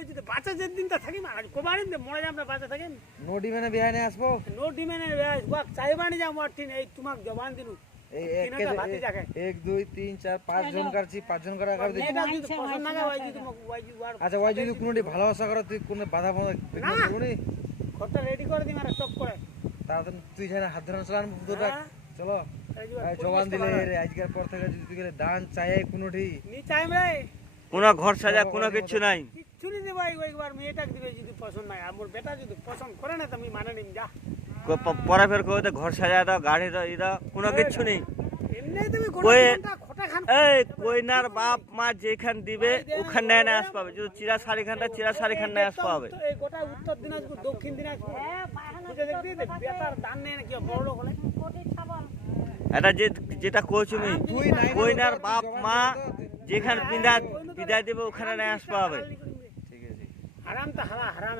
বলছি তো বাচ্চা যেদিন তা থাকি আর কোবারিন দে মরে আমরা বাচ্চা থাকেন নো ডিমেনে বিহানে আসবো নো ডিমেনে বাক চাইবানি যা মারতিন এই তোমাক জবান দিনু এই তিনটা ভাতি জায়গায় 1 2 3 4 5 জন করছি 5 জন করে আগার দিই এটা যদি পছন্দ না হয় যদি তোমাক ওয়াইজি ওয়ার আচ্ছা ওই যদি কোনটি ভালোবাসা করে তুই কোন বাধা বাধা করবি নি খটটা রেডি করে দিম আর চক করে তারপর তুই জানা হাত ধরে চালান দুটো চলো জবান দিলে রে আজকের পর থেকে যদি তুই গেলে দান চাই কোনটি নি চাইম রে কোনো ঘর সাজা কোনো কিছু নাই কিচ্ছু নি দেব একবার মেয়েটাক দিবে যদি পছন্দ নাই আমার বেটা যদি পছন্দ করে না তুমি মানে নিম যা পরে ফের কই তো ঘর সাজা দাও গাড়ি দাও ইদা কোনো কিছু নেই এমনি তুমি কই খটা খান এই কইনার বাপ মা যেখান দিবে ওখানে না আস পাবে যদি চিরা শাড়ি খানটা চিরা শাড়ি খান না আস পাবে এই গোটা উত্তর দিনাজপুর দক্ষিণ দিনাজপুর বুঝে দেখবি বেতার দান নেই না কি বড় লোক হলে এটা যেটা কইছি আমি কইনার বাপ মা যেখানে বিদায় দিবে ওখানে না আস পাবে ঠিক আছে হারাম তো হারাম